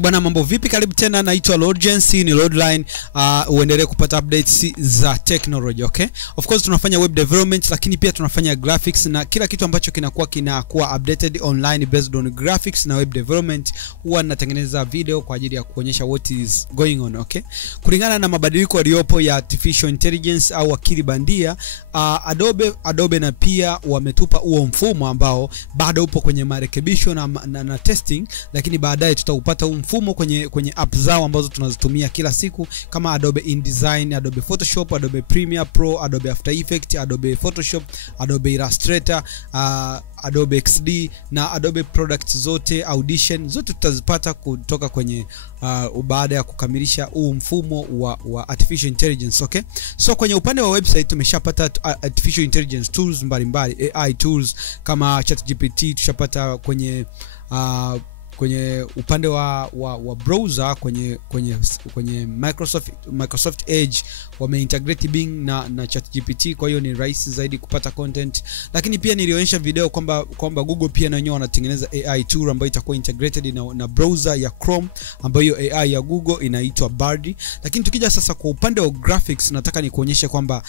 Bwana, mambo vipi? Karibu tena, naitwa Lourgency, ni Loadline. Uendelee kupata updates za technology, okay? Of course tunafanya web development, lakini pia tunafanya graphics, na kila kitu ambacho kinakuwa updated online based on graphics na web development. Huwa natengeneza video kwa ajili ya kuonyesha what is going on, okay? Kulingana na mabadiliko yaliyopo ya artificial intelligence au akili bandia, Adobe na pia wametupa huo mfumo ambao bado upo kwenye marekebisho na testing, lakini baadaye tutaupata mfumo kwenye app zao ambazo tunazitumia kila siku, kama Adobe InDesign, Adobe Photoshop, Adobe Premiere Pro, Adobe After Effects, Adobe Photoshop, Adobe Illustrator, Adobe XD na Adobe products zote, Audition zote tutazipata kutoka kwenye baada ya kukamilisha huu mfumo wa artificial intelligence, okay? So kwenye upande wa website tumeshapata artificial intelligence tools mbalimbali, AI tools kama ChatGPT, tushapata kwenye upande wa browser, kwenye Microsoft Edge wameintegrate Bing na ChatGPT, kwa hiyo ni rahisi zaidi kupata content. Lakini pia nilionyesha video kwamba Google pia na wenyewe wanatengeneza AI tool ambayo itakuwa integrated na browser ya Chrome, ambayo AI ya Google inaitwa Bandia. Lakini tukija sasa kwa upande wa graphics, nataka nikuonyeshe kwamba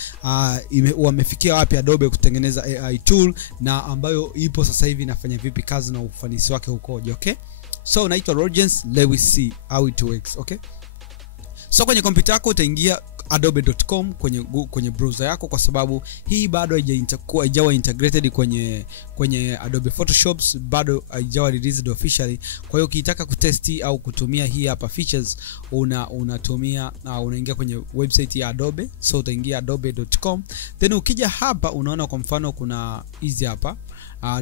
wamefikia wapi Adobe kutengeneza AI tool, na ambayo ipo sasa hivi inafanya vipi kazi na ufanisi wake ukoje, okay? So naitwa Lourgency, let's see how it works, okay? So kwenye kompyuta yako utaingia adobe.com kwenye browser yako, kwa sababu hii bado haijawa integrated kwenye Adobe Photoshop, bado haijawa released officially. Kwa hiyo ukitaka kutesti au kutumia hii hapa features, unaingia kwenye website ya Adobe. So utaingia adobe.com, then ukija hapa unaona kwa mfano kuna hizi hapa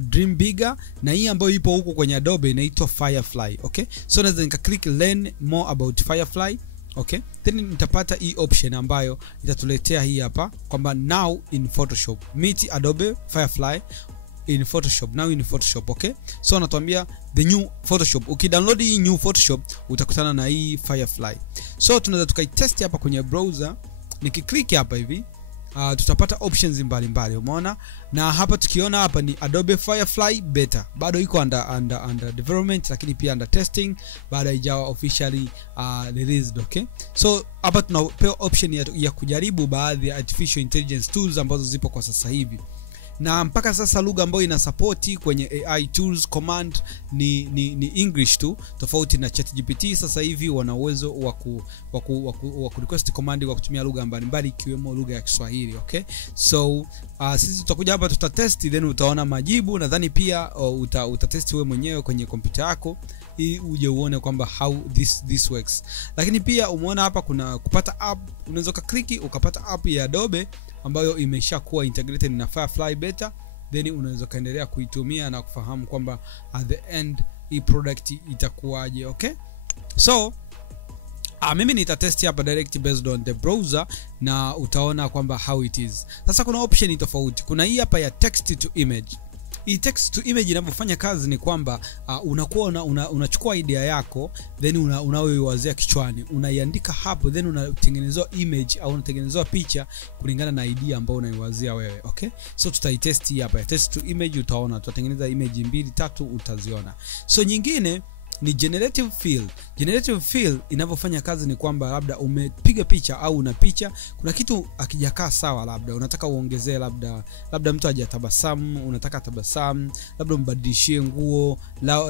Dream Bigger, na hii ambayo ipo huko kwenye Adobe inaitwa Firefly, okay? So naweza nika click learn more about Firefly, okay? Then nitapata hii option ambayo itatuletea hii hapa kwamba now in Photoshop, meet Adobe Firefly in Photoshop, now in Photoshop, okay? So anatuambia the new Photoshop. Ukidownload hii new Photoshop utakutana na hii Firefly. So tunaweza tukaitest hapa kwenye browser. Nikiklik hapa hivi tutapata options mbalimbali, umeona? Na hapa tukiona hapa ni Adobe Firefly beta, bado iko under development, lakini pia under testing, bado haijawa officially released, okay? So hapa tunapewa option ya kujaribu baadhi ya artificial intelligence tools ambazo zipo kwa sasa hivi. Na mpaka sasa lugha ambayo ina support kwenye AI tools command ni English tu, tofauti na ChatGPT. Sasa hivi wana uwezo wa request command kwa kutumia lugha mbalimbali ikiwemo lugha ya Kiswahili, okay? So sisi tutakuja hapa tutatest, then utaona majibu. Nadhani pia utatest wewe mwenyewe kwenye kompyuta yako ili uje uone kwamba how this works. Lakini pia umeona hapa kuna kupata app, unaweza click ukapata app ya Adobe ambayo imeshakuwa integrated na Firefly beta, then unaweza kaendelea kuitumia na kufahamu kwamba at the end hii product itakuwaje, okay? So mimi nitatest hapa direct based on the browser na utaona kwamba how it is. Sasa kuna option tofauti. Kuna hii hapa ya text to image. Hii text to image inavyofanya kazi ni kwamba unakuwa unachukua idea yako, then unaoiwazia kichwani, unaiandika hapo, then unatengenezwa image au unatengenezwa picha kulingana na idea ambayo unaiwazia wewe, okay? So tutaitest hapa ya text to image, utaona tutatengeneza image 2 3 utaziona. So nyingine ni generative fill. Generative fill inavyofanya kazi ni kwamba labda umepiga picha au una picha, kuna kitu akijakaa sawa, labda unataka uongezee, labda mtu hajatabasamu, unataka tabasamu, labda umbadilishie nguo,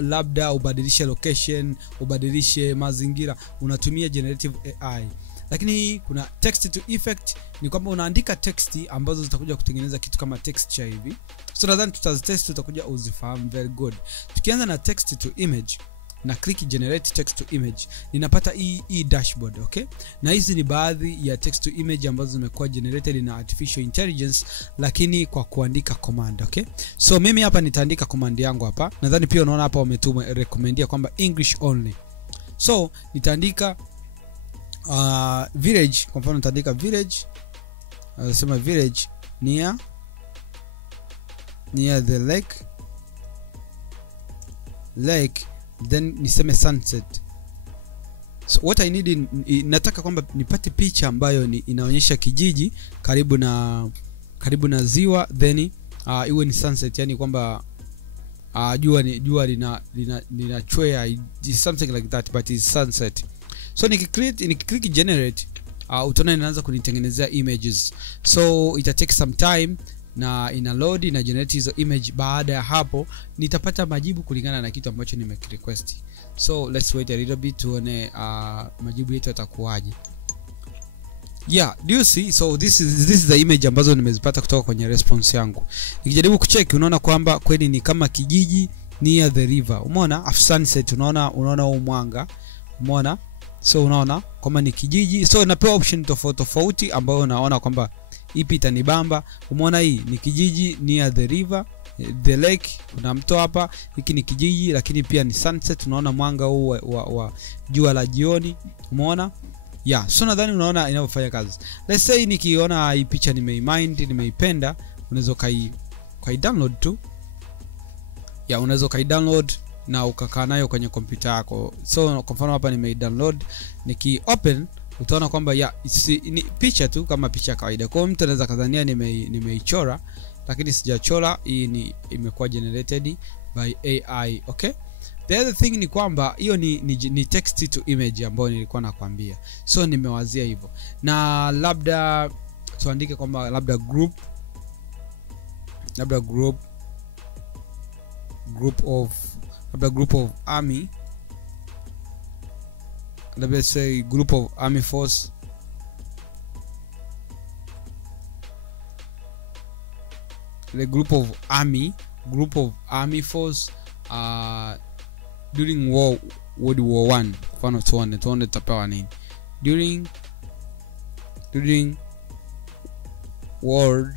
labda ubadilishe location, ubadilishe mazingira, unatumia generative AI. Lakini kuna text to effect, ni kwamba unaandika text ambazo zitakuja kutengeneza kitu kama texture hivi. So nadhani tutazitest, tutakuja uzifahamu very good. Tukianza na text to image, na click generate text to image, ninapata hii dashboard, okay? Na hizi ni baadhi ya text to image ambazo zimekuwa generated na artificial intelligence, lakini kwa kuandika command, okay? So mimi hapa nitaandika command yangu hapa. Nadhani pia unaona hapa wametuma recommend kwamba English only. So nitaandika village, kwa mfano nitaandika village, sema village near the lake, then niseme sunset. So what I need nataka kwamba nipate picha ambayo inaonyesha kijiji karibu na ziwa, then iwe ni sunset, yani kwamba jua linachwea, it's something like that, but it's sunset. So nikiclick generate, utaona inaanza kunitengenezea images. So ita take some time na ina load na generate hizo image. Baada ya hapo nitapata majibu kulingana na kitu ambacho nimerequest. So let's wait a little bit tuone majibu yetu yatakuwaje. Yeah, do you see? So this is the image ambazo nimezipata kutoka kwenye response yangu. Nikijaribu kucheck, unaona kwamba kweli ni kama kijiji near the river. Umeona sunset, unaona mwanga. Umeona? So unaona kama ni kijiji. So napewa option tofauti ambayo unaona kwamba ipi itanibamba. Umeona hii ni kijiji near the river, the lake, kuna mto hapa. Hiki ni kijiji lakini pia ni sunset, unaona mwanga huu wa jua la jioni. Umeona? Yeah, so nadhani unaona inavyofanya kazi. Let's say nikiona hii picha nimeipenda, unaweza kai download tu. Yeah, unaweza kai download na ukakaa nayo kwenye kompyuta yako. So kwa mfano hapa download, niki open utaona kwamba ni picha tu kama picha kawaida. Kwa mtu anaweza kadhania nimeichora, lakini sijachora. Hii imekuwa generated by AI, okay? The other thing ni kwamba hiyo ni text to image ambayo nilikuwa nakwambia. So nimewazia hivyo. Na labda tuandike kwamba labda group of army. Let's say group of army force. The group of army force during World War 1. Mfano tuone tutapewa nini. During world,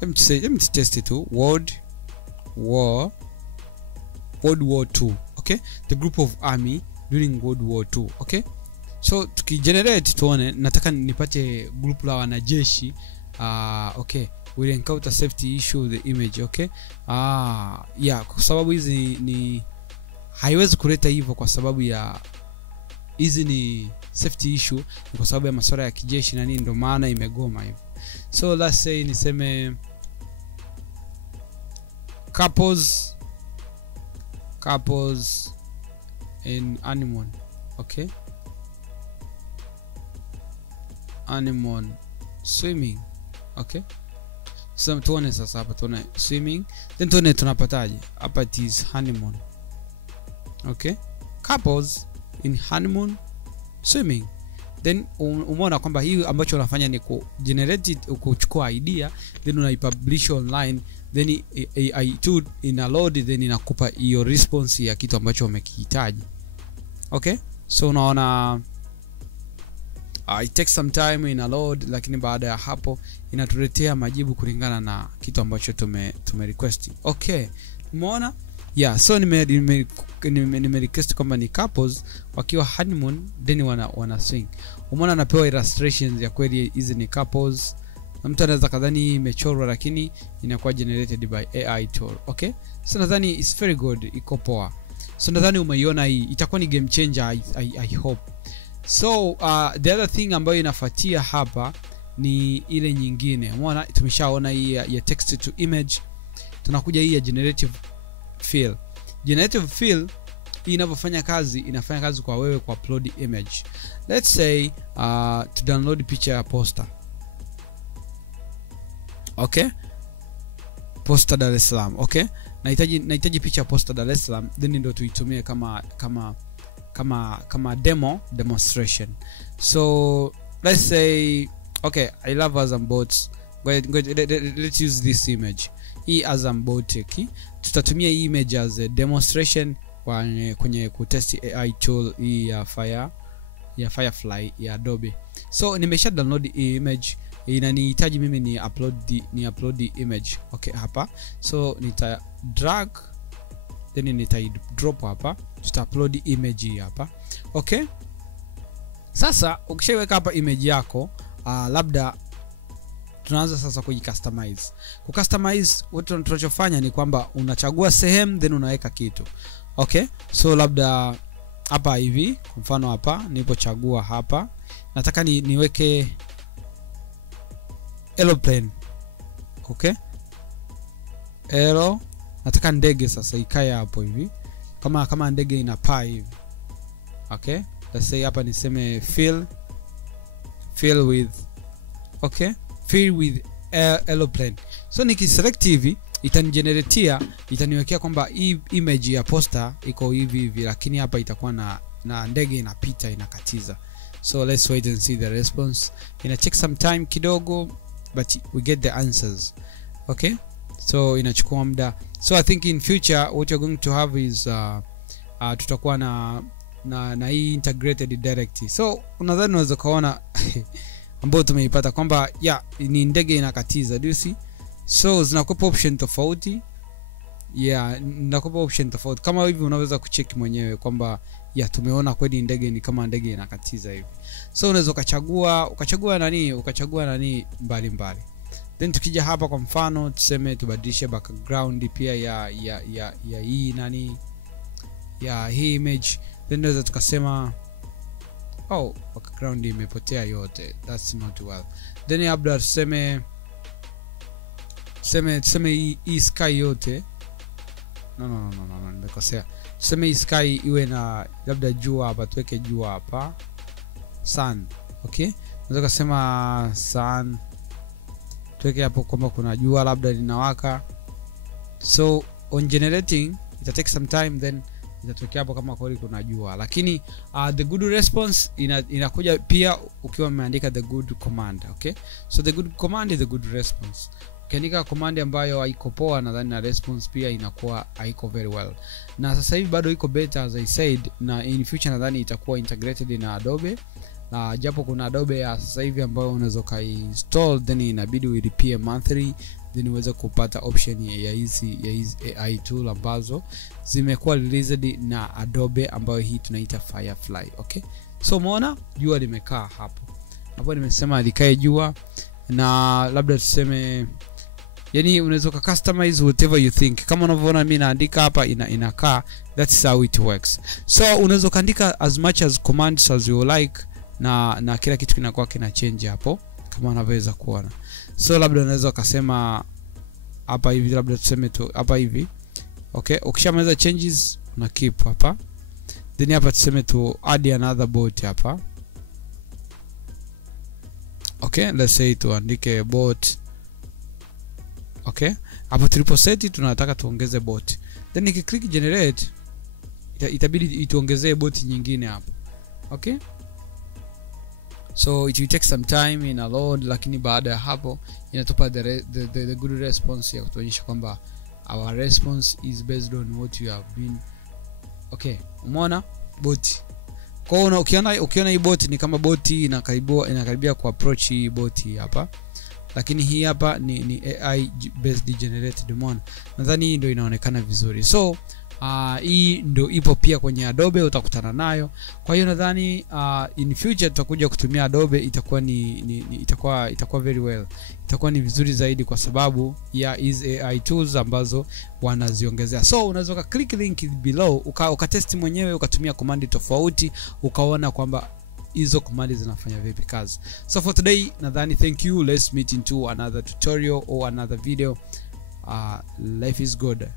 let me test it too. World War 2, okay? The group of army during World War 2, okay? So tukigenerate tuone, nataka nipate group la wanajeshi. Okay, will encounter safety issue the image, okay? Yeah, kwa sababu hizi ni haiwezi kuleta hivyo kwa sababu ya hizi ni safety issue, kwa sababu ya masuala ya kijeshi na nini, ndio maana imegoma hivyo. So let's say niseme couples in animal, okay? Animal swimming, okay? So tuone sasa hapa, tuone swimming, then tuone tunapataje hapa. It is honeymoon, okay? Couples in honeymoon swimming. Then umeona kwamba hii ambacho unafanya ni generate kuchukua idea, then unaipublish online, then AI2 ina load, then inakupa hiyo response ya kitu ambacho umekihitaji, okay? So unaona it takes some time ina load, lakini baada ya hapo inatuletea majibu kulingana na kitu ambacho tume request, okay? Umeona? Yeah, so nime request kwamba ni couples wakiwa honeymoon, then wana swing. Umeona napewa illustrations ya kweli hizi ni couples. Na mtu anaweza kadhani imechorwa, lakini inakuwa generated by AI tool, okay? So nadhani it's very good, iko poa. So nadhani umeiona hii itakuwa ni game changer, I hope. So the other thing ambayo inafuatia hapa ni ile nyingine. Umeona tumeshaona hii ya text to image. Tunakuja hii ya generative fill. Generative fill inafanya kazi kwa wewe kwa upload image. Let's say to download picha ya poster, okay? Poster Dar es Salaam, okay? Nahitaji picha poster Dar es Salaam, then ndio tuitumie kama demonstration. So let's say, okay, I love Azam boats. Let's use this image. Hii Azam boat, okay? Tutatumia hii image as a demonstration kwenye kutest AI tool hii ya firefly ya Adobe. So nimesha download hii image, inanihitaji mimi ni upload the image, okay? Hapa so nita drag, then nita drop hapa, tuta upload image hii hapa, okay? Sasa ukishaweka hapa image yako, labda tunaanza sasa kujicustomize. Kucustomize, what tunachofanya ni kwamba unachagua sehemu, then unaweka kitu, okay? So labda hapa hivi, kwa mfano hapa nilipochagua hapa, nataka niweke aeroplane, okay? nataka ndege sasa ikae hapo hivi, kama ndege inapaa hivi. Okay, let's say hapa niseme fill with, okay, fill with aeroplane. So nikiselect hivi itanigeneratea, itaniwekea kwamba hii image ya poster iko hivi, lakini hapa itakuwa na ndege inapita inakatiza. So let's wait and see the response. Ina check some time kidogo, but we get the answers. Okay, so inachukua muda. So I think in future what you're going to have is tutakuwa na hii integrated directly. So unadhani unaweza kuona ambao tumeipata kwamba ni ndege inakatiza. Do you see? So zinakupa option tofauti. Zinakupa option tofauti. Kama hivi unaweza kucheck mwenyewe kwamba tumeona kweli ndege ni kama ndege inakatiza hivi. So unaweza ukachagua nani mbali. Then tukija hapa kwa mfano tuseme tubadilishe background pia ya hii nani ya hii image. Then unaweza tukasema background imepotea yote, that's not well. Then labda tuseme hii sky yote, no nimekosea. Tuseme hii sky iwe na labda jua hapa, tuweke jua hapa, sun. Okay, unaweza kusema sun, tuweke hapo kwamba kuna jua labda linawaka. So on generating ita take some time, then itatokea hapo kama kweli kuna jua. Lakini the good response inakuja pia ukiwa umeandika the good command. Okay, so the good command is the good response. Ukiandika command ambayo haiko poa, nadhani na response pia inakuwa haiko very well. Na sasa hivi bado iko beta as I said, na in future nadhani itakuwa integrated na Adobe. Na japo kuna Adobe ya sasa hivi ambayo unaweza install, then inabidi ulipie monthly, then uweze kupata option ya hizi AI tool ambazo zimekuwa released na Adobe, ambayo hii tunaita Firefly. Okay, so umeona jua limekaa hapo nimesema likae jua, na labda tuseme unaweza customize whatever you think. Kama unavyoona mimi naandika hapa inakaa, that's how it works. So unaweza kaandika as much as commands as you like, na kila kitu kinakuwa kina change hapo kama unavyoweza kuona. So labda unaweza kusema hapa hivi, labda tuseme tu hapa hivi. Okay, ukishamaliza changes una keep hapa, then hapa tuseme tu add another bot hapa. Okay, let's say tuandike bot. Okay, hapo tulipo set tunataka tuongeze bot, then nikiclick generate itabidi ituongezee bot nyingine hapo. Okay, so it will take some time in a load, lakini baada ya hapo inatupa the good response ya kutuonyesha kwamba our response is based on what you have been. Okay, umeona bot. Kwa hiyo ukiona hii bot ni kama bot inakaribia ku approach hii bot hapa, lakini hii hapa ni AI based generated one. Nadhani hii ndio inaonekana vizuri. So hii ndio ipo pia kwenye Adobe, utakutana nayo. Kwa hiyo nadhani in future tutakuja kutumia Adobe, itakuwa very well, itakuwa ni vizuri zaidi kwa sababu ya hizi AI tools ambazo wanaziongezea. So unaweza click link below ukatest mwenyewe, ukatumia command tofauti, ukaona kwamba hizo command zinafanya vipi kazi. So for today nadhani thank you. Let's meet into another tutorial or another video. Life is good.